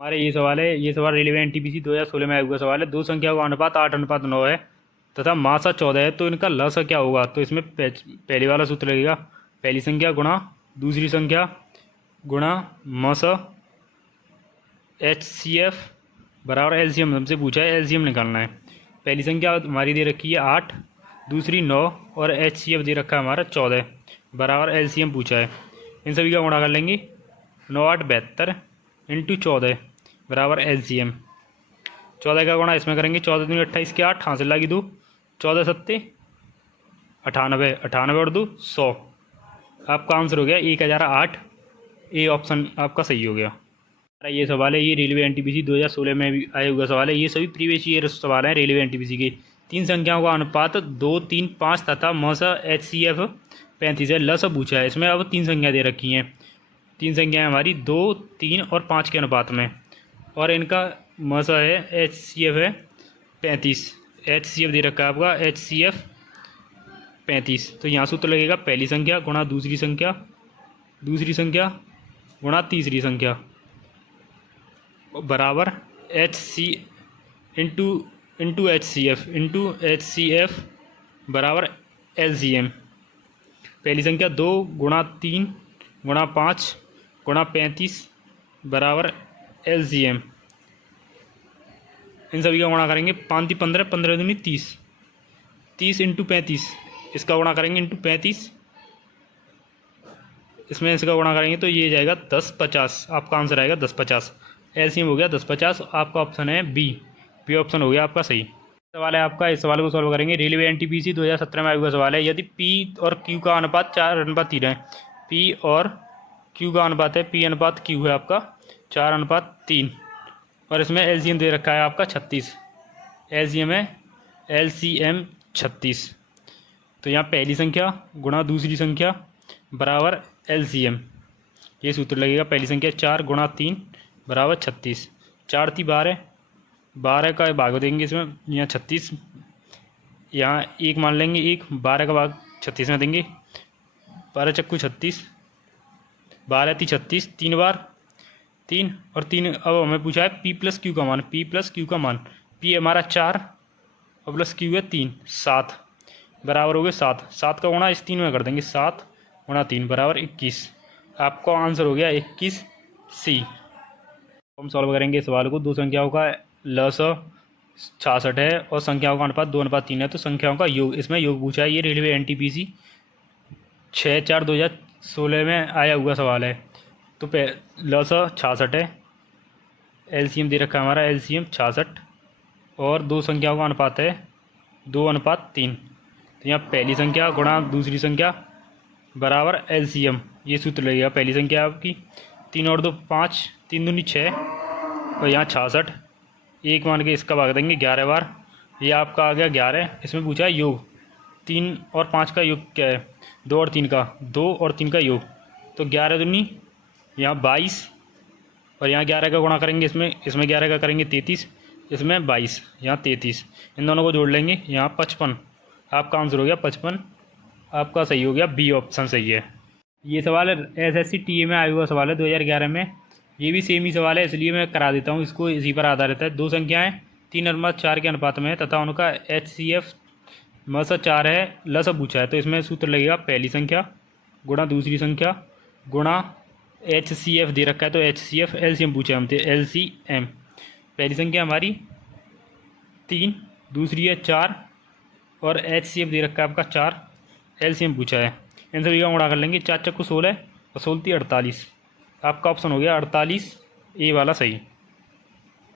हमारे ये सवाल है, ये सवाल रेलवे एनटीपीसी 2016 में आया हुआ सवाल है। दो संख्या का अनुपात 8:9 है तथा मासा 14 है, तो इनका लसा क्या होगा। तो इसमें पहले वाला सूत्र लगेगा, पहली संख्या गुणा दूसरी संख्या गुणा मासा HCF बराबर एलसीएम। हमसे पूछा है एलसीएम निकालना है। पहली संख्या हमारी दे रखी है 8, दूसरी 9 और HCF दे रखा है हमारा 14 बराबर एलसीएम पूछा है। इन सभी का गुणा कर लेंगे। 9 8 72 इंटू 14 बराबर एलसीएम। 14 का गुणा इसमें करेंगे, 14 दूनी 28 के 8 हासिल लगी 2, 14 सत्ते 98, 98 और 2 100। आपका आंसर हो गया 1008। ए ऑप्शन आपका सही हो गया। ये सवाल है, ये रेलवे एनटीपीसी 2016 में भी आया हुआ सवाल है। ये सभी प्रीवियस ईयर सवाल हैं रेलवे एनटीपीसी के। तीन संख्याओं का अनुपात 2 3 5 तथा मसा HCF 35 है। लसा पूछा है। इसमें अब तीन संख्या दे रखी हैं, तीन संख्याएं हमारी 2 3 और 5 के अनुपात में, और इनका मसा है HCF है 35। HCF दे रखा है आपका HCF 35। तो यहाँ सूत्र लगेगा पहली संख्या गुणा दूसरी संख्या गुणा तीसरी संख्या बराबर HC इंटू HCF बराबर LCM। पहली संख्या 2 गुणा 3 गुणा 5 गुणा 35 बराबर LCM। इन सभी का गुणा करेंगे, 5 × 15 15 दूनी 30, 30 इंटू 35 इसका गुणा करेंगे इंटू 35, इसमें इसका गुणा करेंगे तो ये जाएगा 10 50। आपका आंसर आएगा 10 50। एलसीएम हो गया 10 50। आपका ऑप्शन है बी ऑप्शन हो गया आपका सही। सवाल है आपका, इस सवाल को सॉल्व करेंगे। रेलवे एनटीपीसी 2017 में आया हुआ सवाल है। यदि पी और क्यू का अनुपात 4:3 है, पी और क्यू का अनुपात है, पी अनुपात क्यू है आपका 4:3, और इसमें एलसीएम दे रखा है आपका 36। एलसीएम है LCM 36। तो यहाँ पहली संख्या गुणा दूसरी संख्या बराबर LCM, ये सूत्र लगेगा। पहली संख्या 4 गुणा 3 बराबर 36। 4 थी 12, 12 का भाग देंगे इसमें, यहाँ 36, यहाँ 1 मान लेंगे, 1 12 का भाग 36 में देंगे, 12 चक्कू 36, 12 थी 36, 3 बार 3 और 3। अब हमें पूछा है P प्लस क्यू का मान, P प्लस क्यू का मान, P हमारा 4 और प्लस क्यू है 3, 7 बराबर हो गए 7। 7 का गुणा इस 3 में कर देंगे, 7 गुणा 3 बराबर 21। आपका आंसर हो गया 21 C। हम सॉल्व करेंगे सवाल को। दो संख्याओं का लसा 66 है और संख्याओं का अनुपात 2:3 है, तो संख्याओं का योग, इसमें योग पूछा है। ये रेलवे एनटीपीसी 6/4/2016 में आया हुआ सवाल है। तो लसा 66 है, एलसीएम दे रखा है हमारा LCM 66, और दो संख्याओं का अनुपात है 2:3। तो यहाँ पहली संख्या गुणा दूसरी संख्या बराबर LCM, ये सूत्र लगेगा। पहली संख्या आपकी 3 और 2 5, 3 दूनी 6, और यहाँ 66, 1 मान के इसका भाग देंगे 11 बार, ये आपका आ गया 11। इसमें पूछा है योग, 3 और 5 का योग क्या है, 2 और 3 का, 2 और 3 का योग, तो 11 दूनी यहाँ 22, और यहाँ 11 का गुणा करेंगे, इसमें 11 का करेंगे 33, इसमें 22, यहाँ 33, इन दोनों को जोड़ लेंगे, यहाँ 55। आपका आंसर हो गया 55। आपका सही हो गया बी ऑप्शन सही है। ये सवाल SSC TA में आया हुआ सवाल है 2011 में। ये भी सेम ही सवाल है, इसलिए मैं करा देता हूँ इसको, इसी पर आधारित है। दो संख्याएं 3:4 के अनुपात में है तथा उनका HCF मसा 4 है, लसा पूछा है। तो इसमें सूत्र लगेगा पहली संख्या गुणा दूसरी संख्या गुणा HCF दे रखा है, तो HCF LCM पूछा है हमसे, LCM। पहली संख्या हमारी 3, दूसरी है 4, और HCF दे रखा है आपका 4, LCM पूछा है। इन सभी का गुणा कर लेंगे, 4 चक्कू 16 और 16 48। आपका ऑप्शन हो गया 48 ए वाला सही।